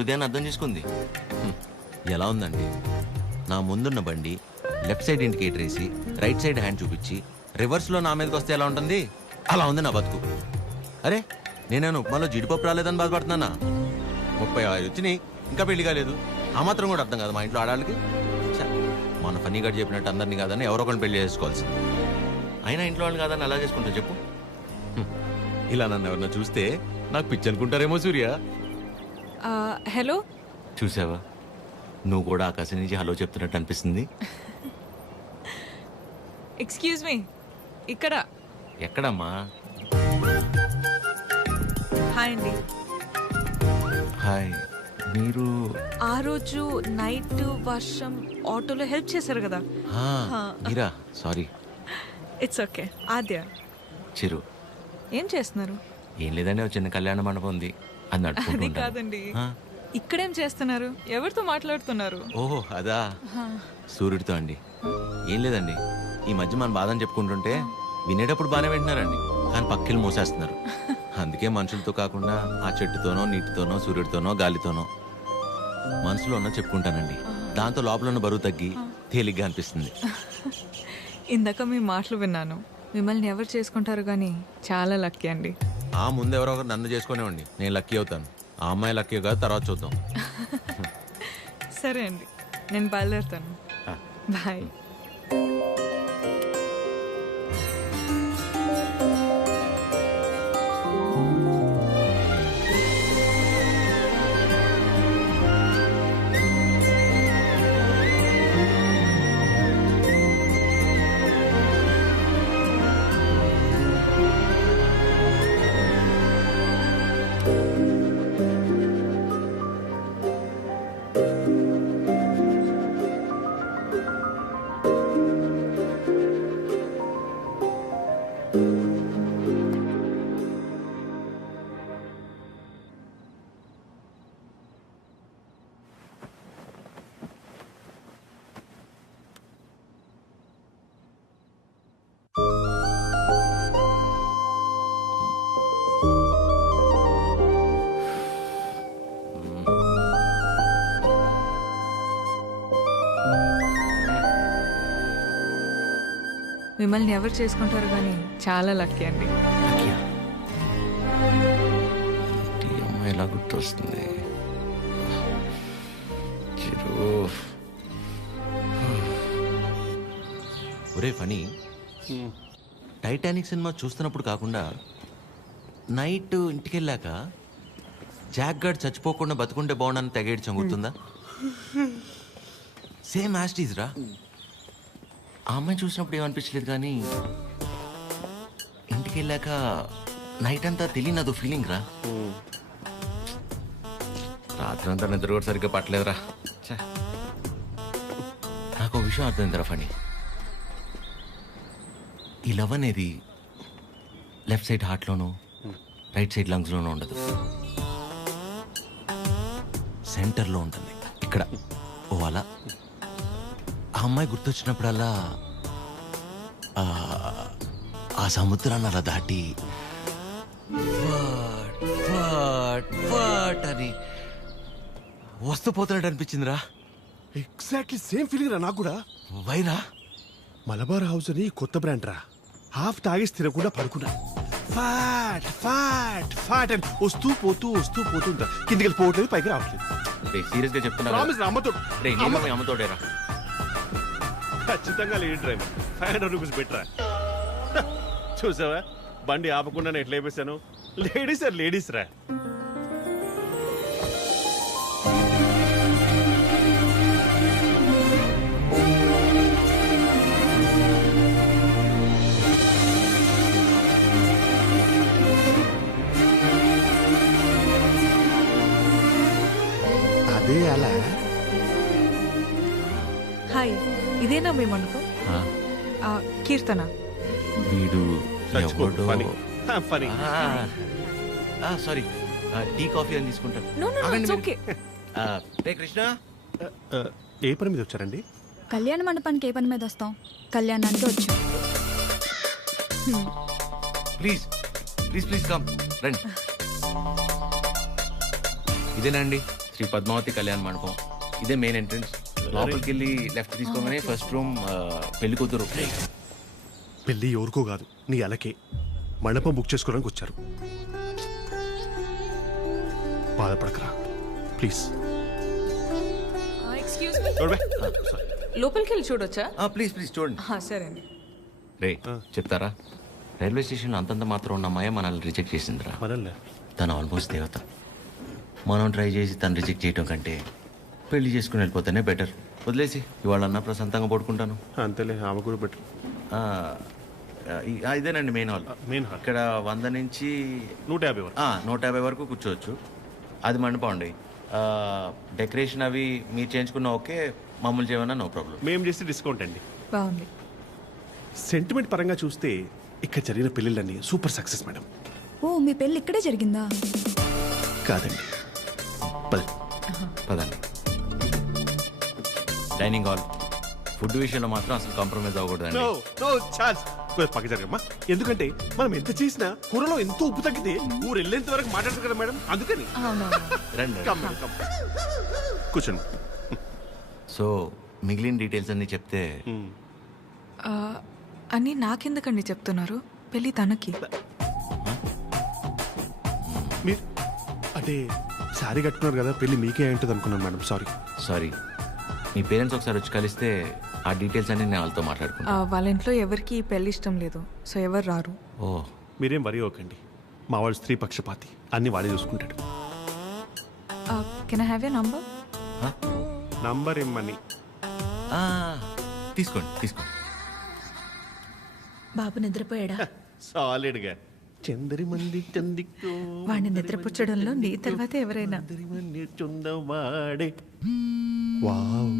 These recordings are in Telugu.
హృదయాన్ని అర్థం చేసుకుంది. ఎలా ఉందండి? నా ముందున్న బండి లెఫ్ట్ సైడ్ ఇండికేటర్ వేసి రైట్ సైడ్ హ్యాండ్ చూపించి రివర్స్లో నా మీదకి వస్తే ఎలా ఉంటుంది? అలా ఉంది నా బతుకు. అరే నేనేను ఉప్మాలో జీడిపప్పు రాలేదని బాధపడుతున్నానా? 35 వచ్చినాయి, ఇంకా పెళ్లి కాలేదు. ఆ మాత్రం కూడా అర్థం కాదు మా ఇంట్లో ఆడాళ్ళకి. మన ఫన్నీ గడ్ చెప్పినట్టు అందరినీ కాదని ఎవరో ఒకరిని పెళ్లి చేసుకోవాల్సింది. అయినా ఇంట్లో వాళ్ళు కాదని అలా చేసుకుంటా చెప్పు? ఇలా నన్ను ఎవరన్నా చూస్తే నాకు పిచ్చి అనుకుంటారేమో సూర్య. హలో, చూసావా, నువ్వు కూడా ఆకాశం నుంచి హలో చెప్తున్నట్టు అనిపిస్తుంది. ఎక్స్క్యూజ్ మీ, ఇక్కడ. ఎక్కడమ్మా? హాయ్ అండి. హాయ్. మీరు ఆ రోజు నైట్ వర్షం ఆటోలో హెల్ప్ చేశారు కదా? మీరా? Sorry. It's okay. Aadya. Chiru. ఏం చేస్తున్నారు? ఏం లేదండి, ఒక చిన్న కళ్యాణ మండపం ఉంది, అది అది నడుపుకుంటూ కాదండి, ఇక్కడేం చేస్తున్నారు? ఎవరితో మాట్లాడుతున్నారు? ఓహో అదా, సూర్యుడితో అండి. ఏం లేదండి, ఈ మధ్య మన బాధని చెప్పుకుంటుంటే వినేటప్పుడు బాగానే వింటున్నారండి, కానీ పక్కిలు మోసేస్తున్నారు. అందుకే మనుషులతో కాకుండా ఆ చెట్టుతోనో నీటితోనో సూర్యుడితోనో గాలితోనో మనసులో ఉన్న చెప్పుకుంటానండి. దాంతో లోపల ఉన్న బరువు తగ్గి తేలిగ్గా అనిపిస్తుంది. ఇందాక మీ మాటలు విన్నాను. మిమ్మల్ని ఎవరు చేసుకుంటారు కానీ చాలా లక్కీ అండి. ఆ ముందు ఎవరో ఒకరు నన్ను చేసుకునేవండి, నేను లక్కీ అవుతాను. ఆ అమ్మాయి లక్కీ కాదు, తర్వాత చూద్దాం. సరే అండి, నేను బయలుదేరుతాను. బాయ్. మిమ్మల్ని ఎవరు చేసుకుంటారు కానీ చాలా లక్కీ అండి. ఎలా గుర్తొస్తుంది? ఒరే ఫనీ, టైటానిక్ సినిమా చూస్తున్నప్పుడు కాకుండా నైట్ ఇంటికి వెళ్ళాక జాక్ గార్డ్ చచ్చిపోకుండా బతుకుంటే బాగుండని తెగేడ్చాం, గుర్తుందా? సేమ్ యాస్టీజ్ రా. ఆ అమ్మాయి చూసినప్పుడు ఏమనిపించలేదు, కానీ ఇంటికి వెళ్ళాక నైట్ అంతా తెలియనదు ఫీలింగ్ రా. రాత్రంతా నిద్ర కూడా సరిగ్గా పట్టలేదురా. నాకు ఒక విషయం అర్థమైందిరా ఫణి, ఈ లవ్ అనేది లెఫ్ట్ సైడ్ హార్ట్లోనూ రైట్ సైడ్ లంగ్స్లోనూ ఉండదు, సెంటర్లో ఉంటుంది, ఇక్కడ. ఓ అలా ఆ అమ్మాయి గుర్తొచ్చినప్పుడల్లా ఆ సముద్రాన్ని అలా దాటి అని వస్తూ పోతున్నట్టు అనిపించిందిరా. ఎగ్జాక్ట్లీ సేమ్ ఫీలింగ్ రా నాకు కూడా. వైరా మలబార్ హౌస్ అని కొత్త బ్రాండ్ రా. హాఫ్ తాగేసి తినకుండా పడుకున్నా. ఫాట్ ఫాట్ ఫాట్ అని వస్తూ పోతుంటా. కిందికి వెళ్ళి పోవట్లేదు, పైకి రావట్లేదు. సీరియస్ గా చెప్తున్నా, అమ్మతోడేరా. ఖచ్చితంగా లేడీ డ్రైవర్. 500 రూపీస్ బెటరా. చూసావా, బండి ఆపకుండా ఎట్లా వేసాను. లేడీస్ ఆర్ లేడీస్ రా. అదే అలా. హాయ్, ఇదేనా మీ మండపం? కీర్తన. వీడు ఫనీ. సారీ, టీ కాఫీ అని తీసుకుంటాను. No no it's okay. రే కృష్ణ, ఏ పని మీద వచ్చారండి? కళ్యాణ మండపానికి ఏ పని మీద వస్తాం? కళ్యాణానికి వచ్చాం. ప్లీజ్ ప్లీజ్ ప్లీజ్ కమ్, రండి. ఇదేనండి శ్రీ పద్మావతి కళ్యాణ మండపం. ఇదే మెయిన్ ఎంట్రన్స్. లోపలికి వెళ్ళి లెఫ్ట్ తీసుకోగానే ఫస్ట్ రూమ్ పెళ్లి కూతురు. పెళ్ళి ఎవరికో కాదు, నీ అలకే. మండపం బుక్ చేసుకోవడానికి వచ్చారు. బాధపడకరా ప్లీజ్. ఎక్స్క్యూజ్ మీ, లోపలికి వెళ్ళి చూడొచ్చా? ప్లీజ్ ప్లీజ్ చూడండి. సరే అండి. రే చెప్తారా, రైల్వే స్టేషన్లో అంతంత మాత్రం ఉన్న అమ్మాయి మనల్ని రిజెక్ట్ చేసిందిరా. మనల్ని తను ఆల్మోస్ట్ దేవత. మనం ట్రై చేసి తను రిజెక్ట్ చేయటం కంటే పెళ్లి చేసుకుని వెళ్ళిపోతేనే బెటర్. వదిలేసి ఇవాళ అన్న ప్రశాంతంగా పడుకుంటాను. అంతేలే, ఆమె కూడా బెటర్. ఇదేనండి మెయిన్ హాల్. మెయిన్ హాల్ ఇక్కడ 100 నుంచి 150 వరకు. 150 వరకు కూర్చోవచ్చు. అది మండపం అండి. డెకరేషన్ అవి మీరు చేయించుకున్న ఓకే, మామూలు చేయమన్నా నో ప్రాబ్లం. మేము చేస్తే డిస్కౌంట్ అండి. బాగుంది. సెంటిమెంట్ పరంగా చూస్తే ఇక్కడ జరిగిన పెళ్ళిళ్ళన్నీ సూపర్ సక్సెస్ మేడం. ఓ మీ పెళ్ళి ఇక్కడే జరిగిందా? కాదండి, పద. పదండి. Dining hall. ఫుడ్ విషయంలో మాత్రం అసలు కాంప్రమైజ్ అవ్వకూడదండి. No no chance. పక్క జరగమ్మా. ఎందుకంటే మనం ఎంత చేసినా కూరలో ఎంతో ఉప్పు తగ్గితే ఊరు వెళ్ళేంత వరకు మాట్లాడతారు కదా మేడం, అందుకని. రండి. Come, madam, come. కూర్చోండి. సో మిగిలిన డీటెయిల్స్ అన్ని చెప్తే అని నాకెందుకండి చెప్తున్నారు? పెళ్ళి తనకి. మీరు అంటే శారీ కట్టుకున్నారు కదా, పెళ్ళి మీకే ఉంటుంది అనుకున్నాను మేడం. సారీ. మీ పేరెంట్స్ ఒకసారి వచ్చి కలిస్తే ఆ డీటెయిల్స్ అన్ని నేను వాళ్ళతో మాట్లాడుకుంటాను. వాళ్ళ ఇంట్లో ఎవరికి ఈ పెళ్లి ఇష్టం లేదు, సో ఎవరు రారు. ఓ మీరేం వరి అవ్వకండి. మా వాడు స్త్రీ పక్షపాతి, అన్ని వాడే చూసుకుంటాడు. Can I have your number? Number ఇమ్మని. తీసుకోండి. బాబు నిద్రపోయాడా? సాలిడ్గా. చందరి మంది చందికో వాడిని నిద్రపుచ్చడంలో నీ తర్వాత ఎవరైనా? చందవాడే. వావ్,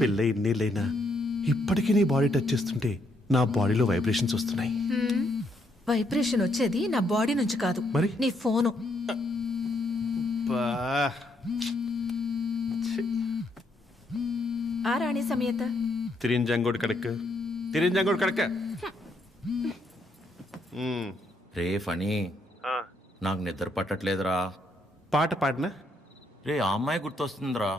పెళ్ళై ఇన్నేళ్ళైనా ఇప్పటికీ నీ బాడీ టచ్ చేస్తుంటే నా బాడీలో వైబ్రేషన్స్ వస్తున్నాయి. వైబ్రేషన్ వచ్చేది నా బాడీ నుంచి కాదు, మరి? నీ ఫోను. ఆ రాణి సమేత తిరింజంగోడు కడక. రే ఫనీ, నాకు నిద్ర పట్టట్లేదురా. పాట పాడినా రే ఆ అమ్మాయి గుర్తొస్తుందిరా.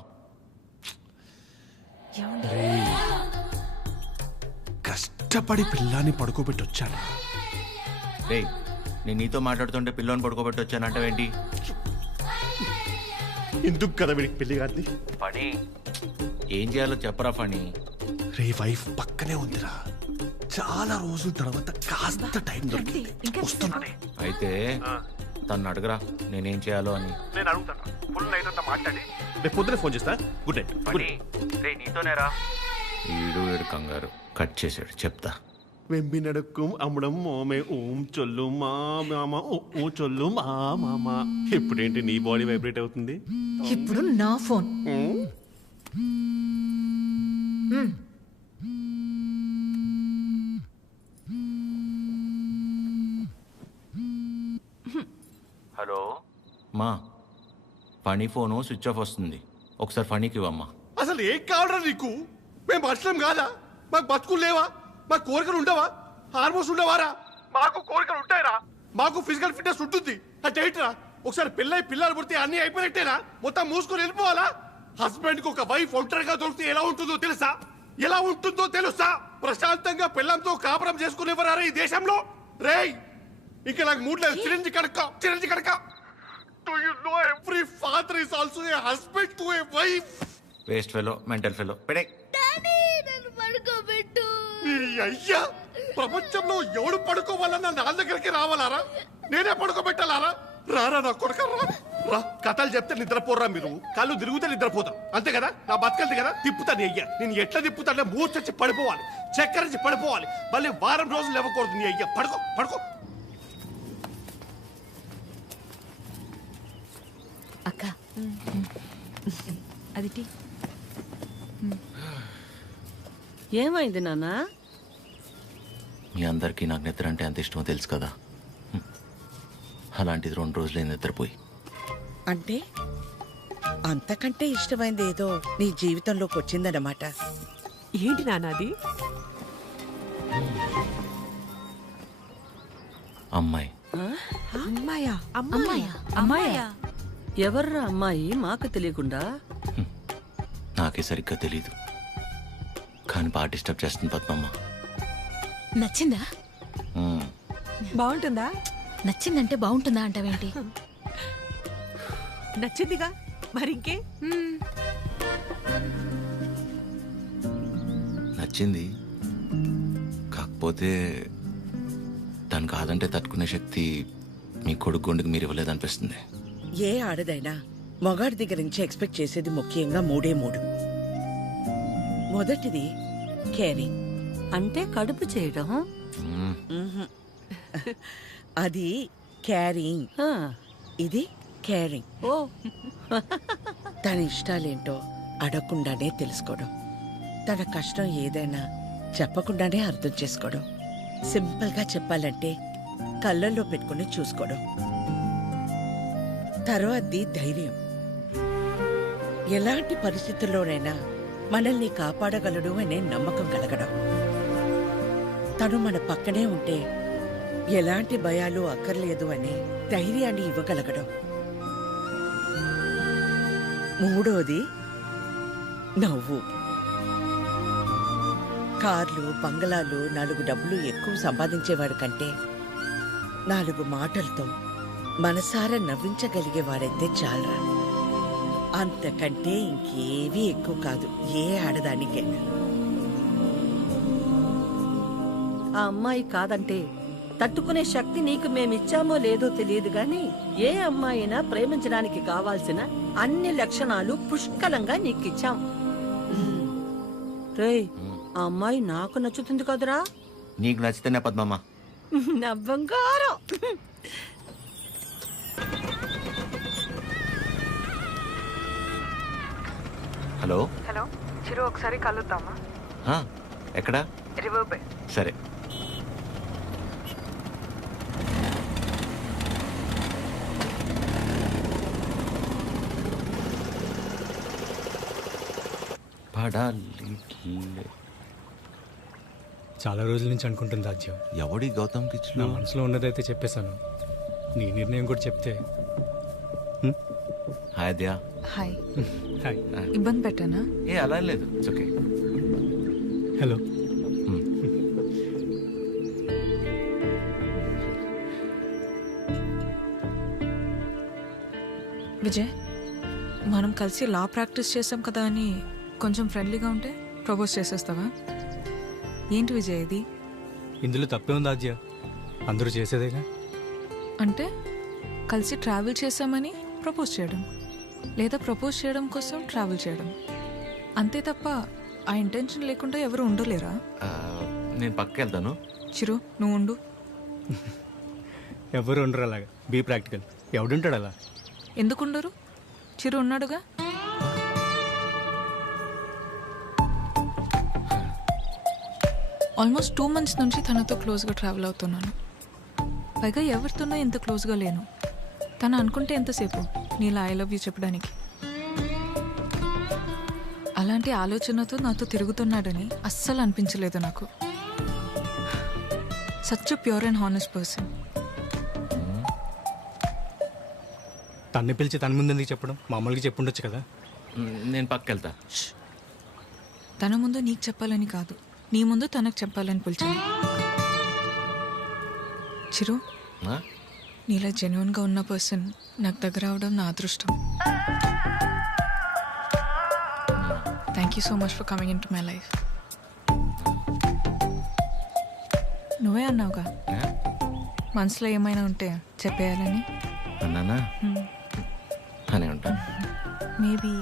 కష్టపడి పిల్లాన్ని పడుకోబెట్టి వచ్చాను. రే నేను నీతో మాట్లాడుతుంటే పిల్లని పడుకోబెట్టి వచ్చానంటావేంటి? ఎందుకు కదా వీడికి పెళ్లి కాదు? ఫనీ ఏం చేయాలో చెప్పరా ఫనీ. రే వైఫ్ పక్కనే ఉందిరా. చాలా రోజుల తర్వాత కాస్త టైం దొరికింది. వస్తున్నానే. అయితే తను అడగరా నేనేం చేయాలో అని. నేను అడుగుతాను. ఫుల్ నైట్ అంతా మాట్లాడి రేపు పొద్దున ఫోన్ చేస్తా. Good night. నీతోనేరా. వీడు కంగారు కట్ చేశాడు. చెప్తా. వెంబి నడుక్కుం అమ్మడం మోమే ఓం చొల్లు మా మామ ఓ చొల్లు మా మామ. ఇప్పుడేంటి నీ బాడీ వైబ్రేట్ అవుతుంది? ఇప్పుడు నా ఫోన్. హలో మా, ఫనీ ఫోను స్విచ్ ఆఫ్ వస్తుంది. ఒకసారి ఫనీకి ఇవ్వమ్మా. అసలు ఏం కావడరా నీకు? మేము మనుషులం కాదా? మాకు బతుకులు లేవా? మాకు కోరికలు ఉండవా? హార్మోన్స్ ఉండవారా? మాకు కోరికలు ఉంటాయరా? మాకు ఫిజికల్ ఫిట్నెస్ ఉంటుంది. అంటే ఏంట్రా, ఒకసారి పెళ్ళై పిల్లలు పుడితే అన్ని అయిపోయినట్టేనా? మొత్తం మూసుకొని వెళ్ళిపోవాలా? హస్బెండ్ కి ఒక వైఫ్ ఒంటరిగా దొరికితే ఎలా ఉంటుందో తెలుసా? ప్రశాంతంగా పిల్లంతో కాపురం చేసుకునేవారా ఈ దేశంలో? రేయ్, ఇంకా నాకు మూడు లేదు. Chironji కడక. Do you know every father is also a husband to a wife? Waste fellow, mental fellow. పెడే. ఈ అయ్యా, ప్రపంచంలో ఎవడు పడుకోవాలన్నా నా దగ్గరికి రావాలారా? నేనే పడుకోబెట్టాలారా? రారా నా కొడుక, రా. కథలు చెప్తే నిద్రపోర్రా మీరు. కళ్ళు తిరుగుతే నిద్రపోతాం, అంతే కదా? నా బతకల్ది కదా, తిప్పుతాను. అయ్యా నేను ఎట్లా తిప్పుతానే మూర్చొచ్చి పడిపోవాలి, చక్కరించి పడిపోవాలి. మళ్ళీ వారం రోజులు ఇవ్వకూడదు. నీ అయ్యా పడుకో. అక్క అది టీ. ఏమైంది నాన్నా? మీ అందరికీ నాకు నిద్ర అంటే ఎంత ఇష్టమో తెలుసు కదా. అలాంటిది 2 రోజులే నిద్రపోయి. అంటే అంతకంటే ఇష్టమైంది ఏదో నీ జీవితంలోకి వచ్చిందన్నమాట. ఏంటి నాన్నది? అమ్మాయి. అమ్మాయా? అమ్మాయా? ఎవర్రా అమ్మాయి మాకు తెలియకుండా? నాకే సరిగ్గా తెలీదు, కానీ బాగా డిస్టర్బ్ చేస్తుంది పద్మమ్మ. నచ్చిందా? మ్మ్. బాగుంటుందా? నచ్చిందంటే బాగుంటుందా అంటావేంటి? నచ్చిందిగా మరింకే. నచ్చింది, కాకపోతే తను కాదంటే తట్టుకునే శక్తి మీ కొడుకు గుండెకి మీరు ఇవ్వలేదనిపిస్తుంది. ఏ ఆడదైనా మగాడి దగ్గర నుంచి ఎక్స్పెక్ట్ చేసేది ముఖ్యంగా మూడే మూడు. మొదటిది కేరింగ్, అంటే కడుపు చేయడం. మ్మ్. అది క్యారింగ్, ఆ, ఇది కేరింగ్. ఓ తన ఇష్టాలేంటో అడగకుండానే తెలుసుకోవడం, తన కష్టం ఏదైనా చెప్పకుండానే అర్థం చేసుకోవడం, సింపుల్గా చెప్పాలంటే కళ్ళల్లో పెట్టుకుని చూసుకోవడం. తర్వాతది ధైర్యం, ఎలాంటి పరిస్థితుల్లోనైనా మనల్ని కాపాడగలడు అనే నమ్మకం కలగడం. తను మన పక్కనే ఉంటే ఎలాంటి భయాలు అక్కర్లేదు అనే ధైర్యాన్ని ఇవ్వగలగడం. మూడోది నవ్వు. కార్లు, బంగళాలు, 4 డబ్బులు ఎక్కువ సంపాదించేవాడు కంటే 4 మాటలతో మనసారా నవ్వించగలిగేవాడైతే చాలరా. అంతకంటే ఇంకేవీ ఎక్కువ కాదు ఏ ఆడదానికైనా. ఆ అమ్మాయి కాదంటే తట్టుకునే శక్తి నీకు మేమిచ్చామో లేదో తెలియదు గాని ఏ అమ్మాయినా ప్రేమించడానికి కావాల్సిన అన్ని లక్షణాలు పుష్కలంగా నీకిచ్చాం. రేయ్, ఆ అమ్మాయి నాకు నచ్చుతుంది కదరా? నీకు నచ్చితేనే పద్మమ్మ. నా బంగారం. హలో. హలో చిరు, ఒకసారి కలుద్దామా? ఆ, ఎక్కడా? River Bay. సరే. చాలా రోజుల నుంచి అనుకుంటుంది రాజ్యం. ఎవడి గౌతమ్ నా కిచ్లు? మనసులో ఉన్నదైతే చెప్పేశాను. నీ నిర్ణయం కూడా చెప్తే. హాయ్ దయా. హాయ్. హాయ్. ఇబ్బంది పెట్టానా? ఏ అలా లేదు, ఇట్స్ ఓకే. హలో. విజయ్, మనం కలిసి లా ప్రాక్టీస్ చేసాం కదా అని కొంచెం ఫ్రెండ్లీగా ఉంటే ప్రపోజ్ చేసేస్తావా? ఏంటి విజయ్ ఇది? ఇందులో తప్పే ఉంది రాజ్య, అందరూ చేసేదేగా. అంటే కలిసి ట్రావెల్ చేసామని ప్రపోజ్ చేయడం, లేదా ప్రపోజ్ చేయడం కోసం ట్రావెల్ చేయడం, అంతే తప్ప ఆ ఇంటెన్షన్ లేకుండా ఎవరు ఉండలేరా? నేను పక్కకి వెళ్తాను. చిరు, నువ్వు ఉండు. ఎవరు ఉండరు అలాగా. Be practical. ఎవడుంటాడు అలా? ఎందుకుండరు? చిరు ఉన్నాడుగా. ఆల్మోస్ట్ 2 months నుంచి తనతో క్లోజ్గా ట్రావెల్ అవుతున్నాను. పైగా ఎవరితోనో ఇంత క్లోజ్గా లేను. తను అనుకుంటే ఎంతసేపు నీలా ఐ లవ్ యూ చెప్పడానికి. అలాంటి ఆలోచనతో నాతో తిరుగుతున్నాడని అస్సలు అనిపించలేదు నాకు. Such pure and honest person. తన్ని పిలిచి తన ముందు ఎందుకు చెప్పడం? మామూలుగా చెప్పుండొచ్చు కదా. నేను పక్కకి వెళ్తా. తన ముందు నీకు చెప్పాలని కాదు, నీ ముందు తనకు చెప్పాలని పిలిచాను. చిరు, ఆ? నీలా జెన్యున్గా ఉన్న పర్సన్ నాకు దగ్గర అవడం నా అదృష్టం. Thank you so much for coming in to my life. నువ్వే అన్నావుగా ఆ? మనసులో ఏమైనా ఉంటే చెప్పేయాలని. అన్నానా? అనే ఉంటాను. మేబీ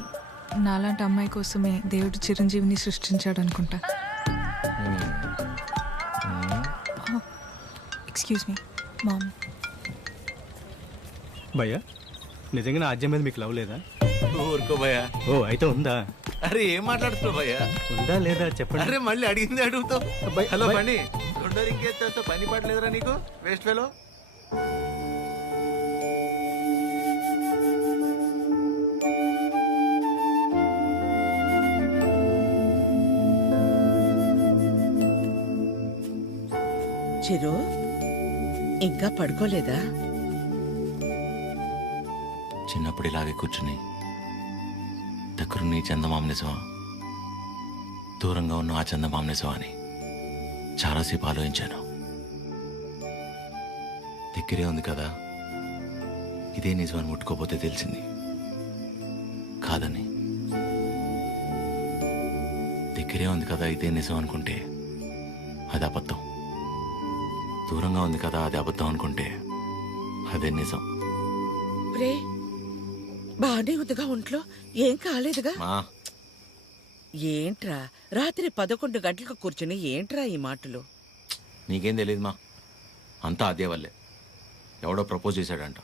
నాలాంటి అమ్మాయి కోసమే దేవుడు చిరంజీవిని సృష్టించాడు అనుకుంటా. Excuse me ma'am. భయ్యా, నిజంగా నా ఆజ్యం మీద మీకు లవ్ లేదా? ఊరుకో భయ్యా. ఓ, అయితే ఉందా? అరే ఏం మాట్లాడుతున్నావు భయ్యా? ఉందా లేదా చెప్పండి. అరే మళ్ళీ అడిగింది అడుగుతావు. భయ్- హలో భయ్- బండి, ఉండరు ఇంకేస్తా పని పడలేదురా నీకు? Waste fellow. చిరు, ఇంకా పడుకోలేదా? చిన్నప్పుడు ఇలాగే కూర్చుని దగ్గరున్న ఈ చందమామ నిజమా, దూరంగా ఉన్న ఆ చందమామ నిజమా అని చాలాసేపు ఆలోచించాను. దగ్గరే ఉంది కదా, ఇదే నిజమని ముట్టుకోపోతే తెలిసింది కాదని. దగ్గరే ఉంది కదా ఇదే నిజం అనుకుంటే అది అబద్ధం, దూరంగా ఉంది కదా అది అబద్ధం అనుకుంటే అదే నిజం. రే బానే ఉందిగా ఒంట్లో, ఏం కాలేదుగా? మా ఏంట్రా రాత్రి 11 గంటలకు కూర్చుని ఏంట్రా ఈ మాటలు? నీకేం తెలియదు మా, అంతా అదే వల్లే. ఎవడో ప్రపోజ్ చేశాడంట,